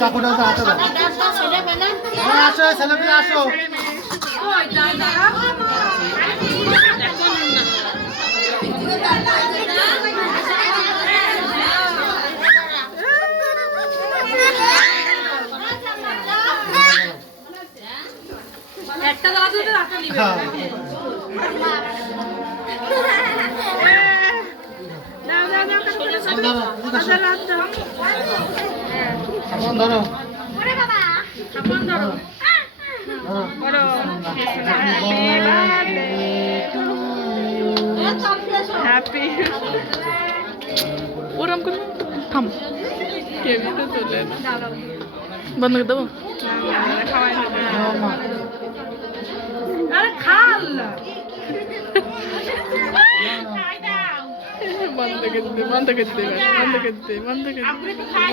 চাকুটা হাতে দাও। আসো ছেলেমেয়ে আসো। একটা দাদা তো রাতে নিবে দাও দাও দাও এখন ধরো ওরে বাবা আপন ধরো বড় হ্যাপি ওরম করে থাম কে ভিডিও চলে না বন্ধ করে দেবো খাওয়াই আরে খাল বন্ধ করে দে বন্ধ করে দে বন্ধ করে দে বন্ধ করে দে